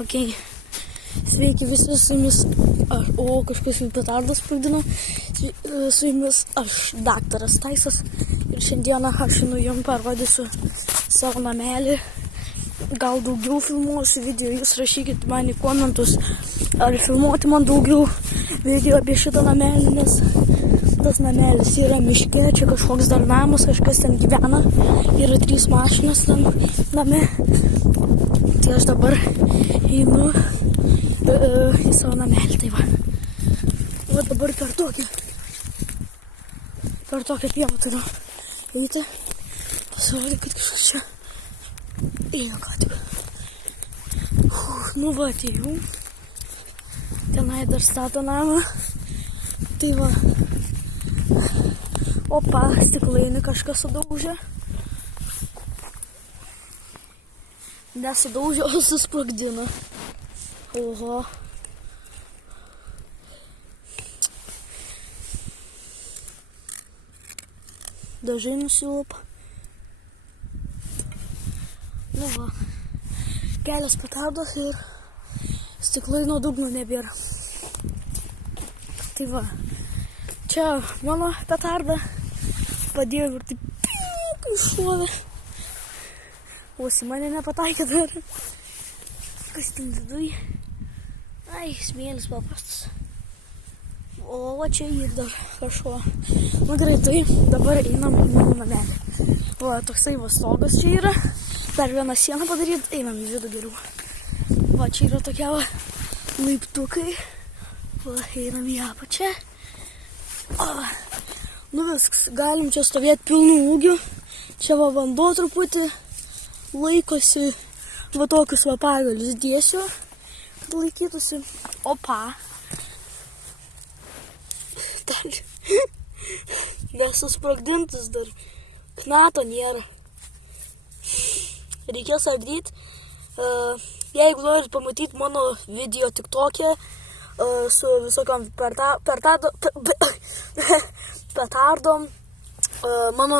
Okay. Sveiki visi, su jumis, kažkas jau petardas sprogdino, su jumis aš, daktaras Taisas, ir šiandieną aš jums parodysiu savo namelį, gal daugiau filmuosiu video, jūs rašykit man į komentus, ar filmuoti man daugiau video apie šitą namelį, nes tas namelis yra miške, čia kažkoks dar namas, kažkas ten gyvena, yra 3 mašinas ten name, tai aš dabar einu į savo namelį, tai va. Va dabar per tokią pievą turiu eiti, pasirodė, kad kažkas čia ėjo ką tik. Nu va, atėjau, tenai dar stato namą, tai va. Opa, stiklainį kažkas sudaužė. Nesudaužė, o susprogdino. Oho. Dažai nusilupa. Nu va. Kelias petardas ir stiklaino dugno nebėra. Tai va. Čia mano petarda. Padėjo ir taip iššovė. Vos į mane nepataikė dar. Kas ten viduj? Ai, smėlis paprastas. O va čia ir dar kažko. Nu gerai, tai dabar einam į mano namelį. Va, toksai va stogas čia yra. Dar vieną sieną padaryt, einam į vidų geriau. Va, čia yra tokie va laiptukai. Va, einam į apačią. O, nu viskas, galim čia stovėti pilnų ūgių. Čia va vanduo truputį laikosi. Va tokius va pagalius dėsiu, kad laikytųsi. Opa. Dar nesusprogdintas dar. Knato nėra. Reikės ardyti. Jeigu norit pamatyti mano video TikTok'e su visokiom petardom, mano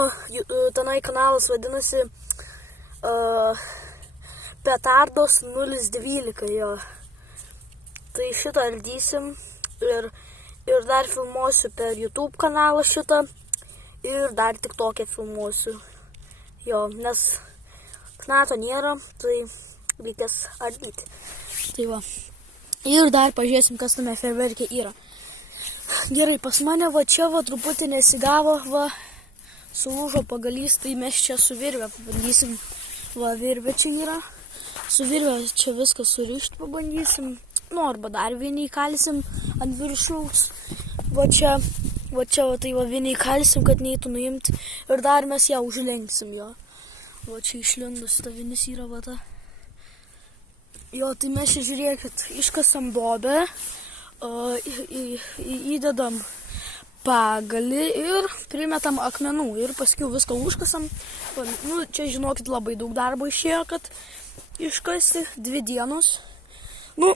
tenai kanalas vadinasi Petardos 012, jo. Tai šitą ardysim ir dar filmuosiu per YouTube kanalą šitą ir dar TikTok'e filmuosiu. Jo, nes knato nėra, tai reikės ardyti. Tai va. Ir dar pažiūrėsim, kas tame fejerverke yra. Gerai, pas mane va čia va truputį nesigavo, va sulūžo pagalys, tai mes čia su virve pabandysim. Va, virve čia yra. Su virve čia viską surišti pabandysim. Nu, arba dar vienį įkalsim ant viršaus. Va čia va tai va vienį įkalsim, kad neįtų nuimti. Ir dar mes ją užlenksim, jo. Va čia išlindus ta vienis yra, va ta. Jo, tai mes čia žiūrėkit, iškasam duobę, įdedam pagalį ir primetam akmenų. Ir paskui viską užkasam. Nu, čia žinokit, labai daug darbo išėjo, kad iškasti 2 dienos. Nu,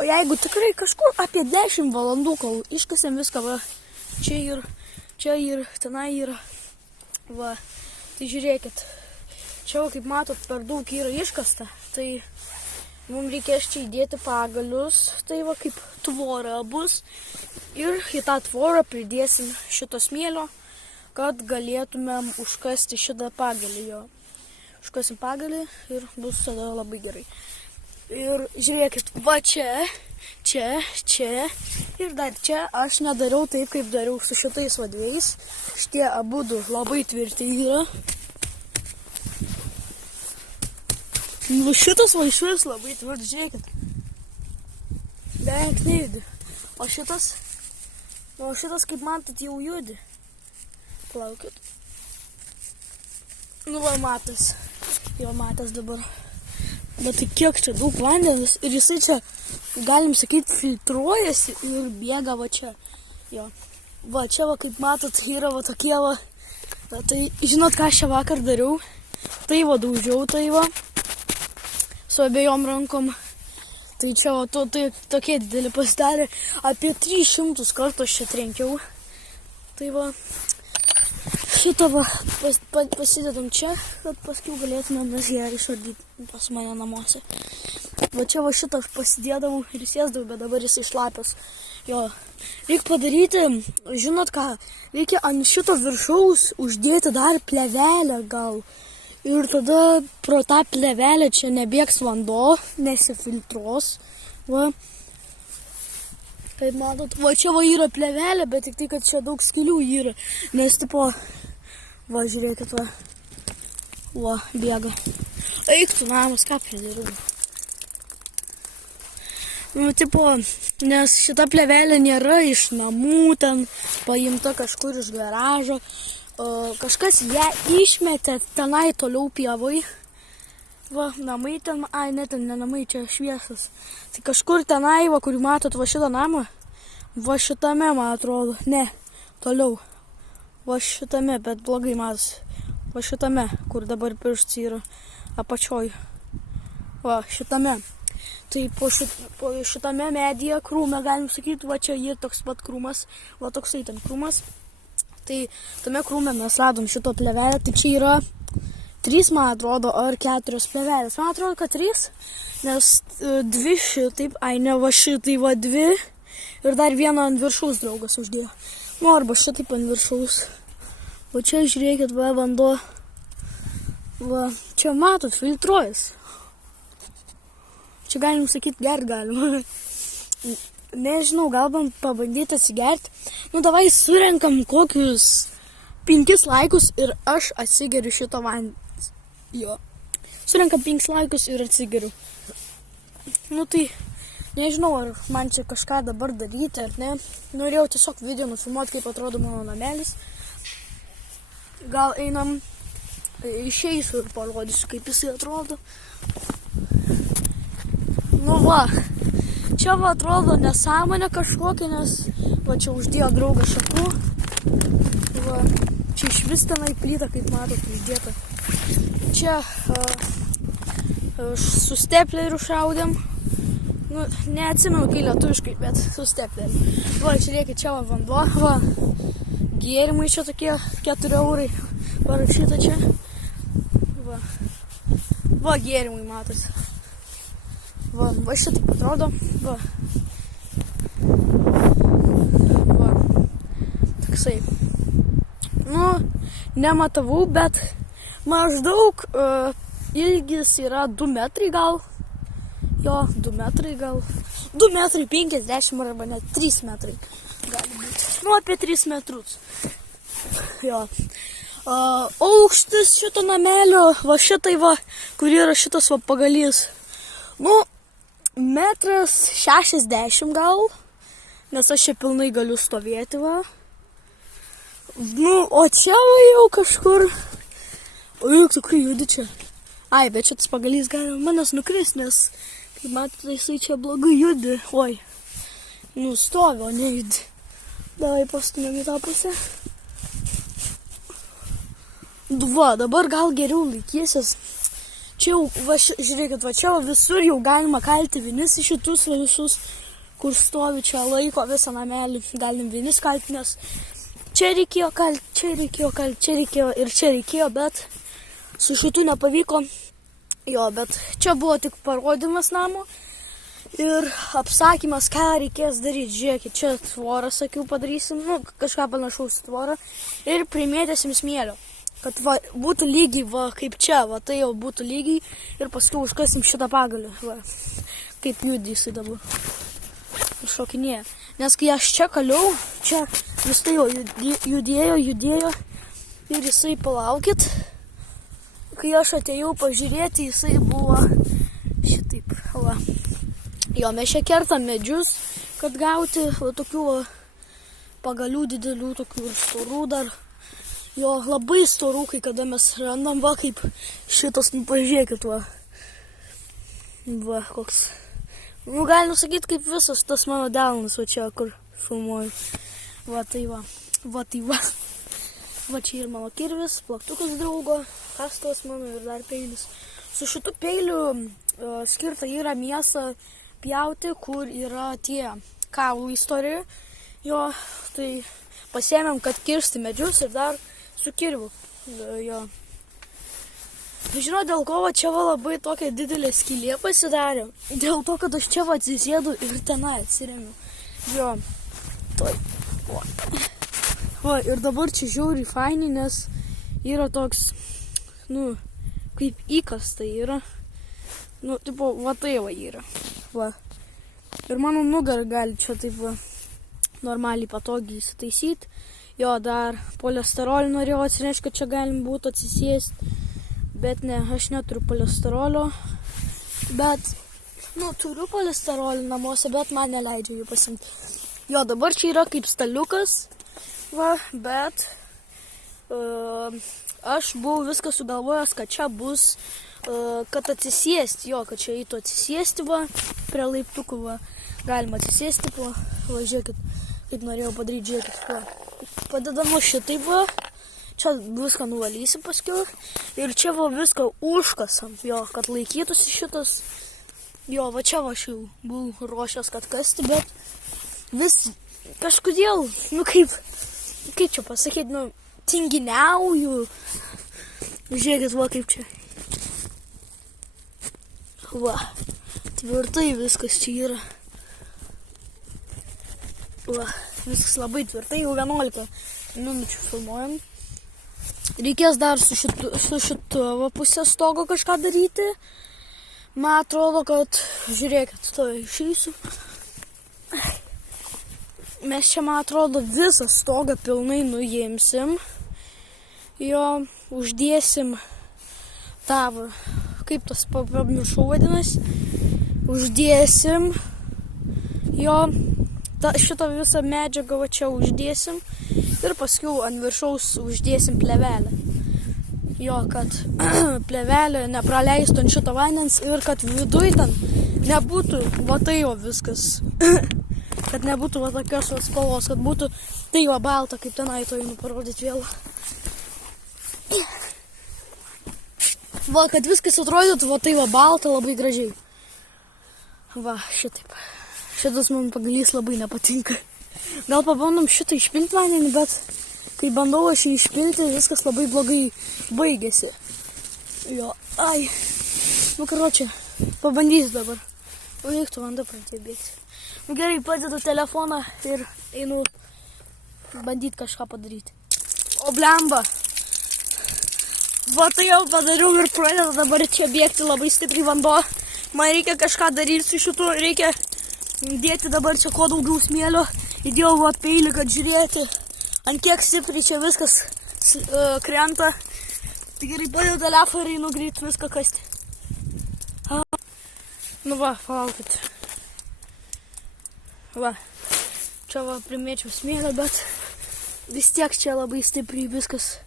o jeigu tikrai kažkur apie 10 valandų, kol iškasėm viską, va, čia ir tenai yra, va, tai žiūrėkit, čia, kaip matot, per daug yra iškasta, tai mums reikės čia įdėti pagalius, tai va, kaip tvora bus, ir į tą tvorą pridėsim šito smėlio, kad galėtumėm užkasti šitą pagalį, jo. Užkasim pagalį ir bus tada labai gerai. Ir žiūrėkit, va čia ir dar čia aš nedariau taip, kaip dariau su šitais vadvėjais. Šitie abudu labai tvirti yra. Nu šitas va išvis labai tvirti, žiūrėkit. Beveik nejudi. O šitas kaip matot jau judi. Plaukit. Nu va matas. Jo matas dabar. Bet tai kiek čia daug vandenis ir jisai čia, galim sakyti, filtruojasi ir bėga va čia. Jo. Va čia va kaip matot yra va tokie va. Tai žinot ką aš čia vakar dariau? Tai va daužiau tai va. Su abiejom rankom. Tai čia va tai tokie dideli pasidarė. Apie 300 kartų aš čia trenkiau. Tai va. Šitą va pasidedam čia, kad paskui galėtume mes ją išardyti pas mane namuose. Va čia va šitą aš pasidėdavau ir sėsdavau, bet dabar jisai šlapias. Jo, reikia padaryti, žinot ką, reikia ant šito viršaus uždėti dar plevelę gal. Ir tada pro tą plevelę čia nebėgs vanduo, nesifiltruos. Va. Kaip matot, va čia va yra plevelė, bet tik tai, kad čia daug skylių yra. Nes tipo, va žiūrėkit, va, bėga. Eik tu namas, ką pridariu. Nu, tipo, nes šita plevelė nėra iš namų, ten paimta kažkur iš garažo. Kažkas ją išmetė tenai toliau pievai. Va, namai ten, ne ten, ne namai, čia šviesas. Tai kažkur tenai, va, kur matot, va šitą namą, va šitame, man atrodo, ne, toliau. Va šitame, bet blogai matosi. Va šitame, kur dabar pirštas yra apačioj. Va, šitame. Tai po šitame medyje krūme, galim sakyti, va čia yra toks pat krūmas, va toksai ten krūmas. Tai tame krūme mes radom šito plevelę, tai čia yra 3, man atrodo, ar 4 plevelės. Man atrodo, kad 3, nes 2 šitaip, ne va šitai va 2 ir dar vieną ant viršaus draugas uždėjo. Nu, arba šitaip ant viršaus. Va čia žiūrėkit, va vanduo. Va, čia matot, filtruojas. Čia galim sakyti, gert galim. Nežinau, galbam pabandyti atsigerti. Nu, davai surenkam kokius 5 laikus ir aš atsigeriu šito vandenį. Jo. Surenkam 5 laikus ir atsigeriu. Nu, tai nežinau, ar man čia kažką dabar daryti, ar ne. Norėjau tiesiog video nufilmuoti, kaip atrodo mano namelis. Gal einam, išeisiu ir parodysiu, kaip jisai atrodo. Nu va, čia va atrodo nesąmonė kažkokia, nes va čia uždėjo draugą šakų. Va, čia iš vis tenai plyta, kaip matot, uždėta. Čia su stepleriu šaudėm. Nu, neatsimenu, kai lietuviškai, bet su stepleriu. Va, čia reikia, čia va vanduo, va, gėrimai čia tokie 4 eurai parašyta čia. Va, gėrimai matot. Va šitaip atrodo, va, toksai, nu, nematavau, bet maždaug ilgis yra 2 metrai gal, jo, 2 metrai gal, 2 metrai 50 arba net 3 metrai gali būti, nu, apie 3 metrus, jo. Aukštis šito namelio, va šitai va, kur yra šitas va pagalys, nu, 1,60 m gal, nes aš čia pilnai galiu stovėti, va. Nu, o čia va jau kažkur, o jau tikrai judi čia. Ai, bet šitas pagalys gali manęs nukris, nes, kaip matote, jisai čia blogai judi, oi. Nu, stovi, o ne judi. Davai pastumėm į tą pusę. Va, dabar gal geriau laikysis. Čia jau, va, žiūrėkit, va čia visur jau galima kalti vinis į šitus va visus, kur stovi čia laiko visą namelį, galim vinis kalti, nes čia reikėjo kalti, čia reikėjo kalti, čia reikėjo ir čia reikėjo, bet su šitu nepavyko. Jo, bet čia buvo tik parodymas namo ir apsakymas, ką reikės daryti. Žiūrėkit, čia tvorą, sakiau, padarysim, nu, kažką panašaus tvorą ir primėtėsim smėlio. Kad va, būtų lygiai, va, kaip čia, va, tai jau būtų lygiai ir paskui užkasim šitą pagalį, va, kaip judį jisai dabar, šokinėja. Nes kai aš čia kaliau, čia vis tai jau judėjo ir jisai, palaukit, kai aš atėjau pažiūrėti, jisai buvo šitaip, va. Jo, mes čia kertam medžius, kad gauti va, tokių va, pagalių didelių, tokių ir storų dar. Jo, labai storų, kai kada mes randam, va, kaip šitas, nu, pažiūrėkit, va. Va, koks. Nu, galim sakyti, kaip visas tas mano delnas, va čia, kur filmuoju. Va, tai va. Va, tai va. Va, čia ir mano kirvis, plaktukas draugo, kastas mano ir dar peilis. Su šitu peiliu skirta yra mėsą pjauti, kur yra tie kaulai stori. Jo, tai pasiėmėm, kad kirsti medžius ir dar su kirviu, jo. Žinau, dėl ko va čia va labai tokia didelė skylė pasidarė. Dėl to, kad aš čia va atsisėdu ir tenai atsiremiu. Jo, toj. Va, ir dabar čia žiauriai faini, nes yra toks, nu, kaip įkasta yra. Nu, tipo, va tai va yra. Va. Ir mano nugarą gali čia taip va normaliai patogiai įsitaisyti. Jo, dar polesterolį norėjau atsinešti, kad čia galim būtų atsisėsti. Bet ne, aš neturiu polesterolio. Bet, nu, turiu polesterolį namuose, bet man neleidžia jų pasimti. Jo, dabar čia yra kaip staliukas. Va, bet aš buvau viską sugalvojęs, kad čia bus, kad atsisėsti. Jo, kad čia eitų atsisėsti, va, prie laiptukų, va. Galima atsisėsti, va, žiūrėkit, kaip norėjau padaryti, žiūrėkit, va. Padedamu šitai, va. Čia viską nuvalysim paskiau. Ir čia va viską užkasam, jo, kad laikytųsi šitas. Jo, va čia va aš jau buvau ruošęs, kad kasti, bet vis kažkodėl, nu kaip čia pasakyti, nu, tinginiauju. Žiūrėkit, va kaip čia. Va, tvirtai viskas čia yra. Va, viskas labai tvirtai, jau 11 minučių filmuojam. Reikės dar su šito pusės stogo kažką daryti. Man atrodo, kad, žiūrėkit, to išeisiu. Mes čia, man atrodo, visą stogą pilnai nuimsim. Jo, uždėsim tą, kaip tas pamiršau vadinasi. Uždėsim jo, šitą visą medžiagą va čia uždėsim. Ir paskiau ant viršaus uždėsim plevelę. Jo, kad plevelė nepraleistų ant šito vandens ir kad viduj ten nebūtų va tai jo viskas. Kad nebūtų va tokios spalvos, kad būtų tai jo balta, kaip tenai to jums parodyti vėl. Va, kad viskas atrodytų va tai va balta labai gražiai. Va, šitaip. Šitas man pagalys labai nepatinka. Gal pabandom šitą išpilti vandenį, bet kai bandau aš jį išpilti, viskas labai blogai baigėsi. Jo, ai. Nu, karočią, pabandysiu dabar. O reiktų vandą pradėti bėgti. Nu, gerai, padedu telefoną ir einu bandyti kažką padaryti. O blemba. Va, tai jau padariau ir pradeda dabar čia bėgti labai stipriai vanduo. Man reikia kažką daryti su šitu, reikia dėti dabar čia kuo daugiau smėlio. Įdėjau va peilį, kad žiūrėti, ant kiek stipriai čia viskas krenta. Tai gerai, padedu telefoną ir einu greit viską kasti. Nu va, palaukit. Va, čia va primėčiau smėlio, bet vis tiek čia labai stipriai viskas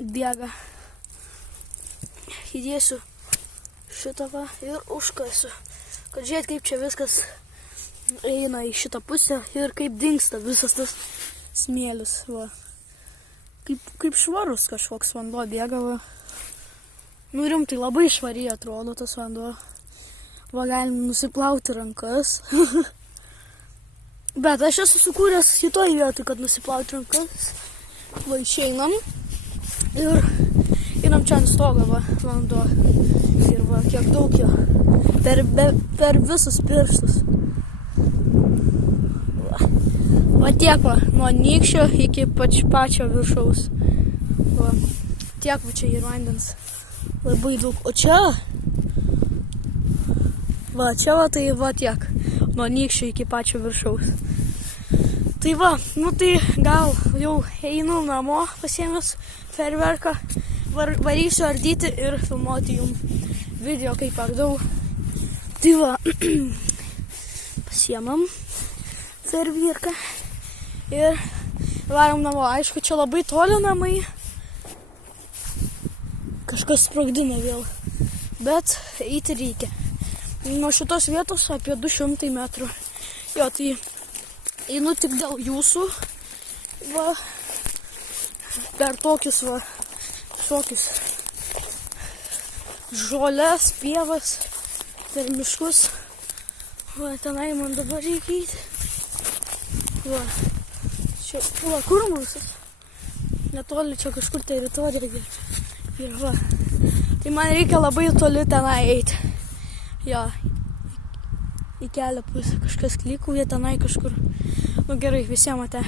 bėga. Įdėsiu šitą va ir užkasiu, kad žiūrėt, kaip čia viskas eina į šitą pusę ir kaip dingsta visas tas smėlis. Va. Kaip švarus kažkoks vanduo bėga. Va. Nu rimtai labai švariai atrodo tas vanduo. Va, galim nusiplauti rankas. Bet aš esu sukūręs kitoj vietoj, kad nusiplauti rankas. Va, išeinam. Ir einam čia ant stogą, va, vanduo. Ir va, kiek daug jo. Per visus pirštus. Va tiek va, nuo nykščio iki pačio viršaus. Va, tiek va čia yra vandens. Labai daug. O čia? Va, čia va tai va tiek. Nuo nykščio iki pačio viršaus. Tai va, nu tai gal jau einu namo pasiėmęs fejerverką. Varysiu ardyti ir filmuoti jums video, kaip ardau. Tai va, pasiėmam fejerverką. Ir varom namo. Aišku, čia labai toli namai. Kažkas sprogdina vėl. Bet eiti reikia. Nuo šitos vietos apie 200 metrų. Jo, tai einu tik dėl jūsų. Va. Per tokius va. Tokius žolės, pievas. Per miškus. Va, tenai man dabar reikia eiti. Va. Čia, va, kurmusas. Netoli čia kažkur teritorija. Ir va. Tai man reikia labai toli tenai eiti. Jo. Į kelią pusę kažkas klykauja tenai kažkur. Nu gerai, visiems matė.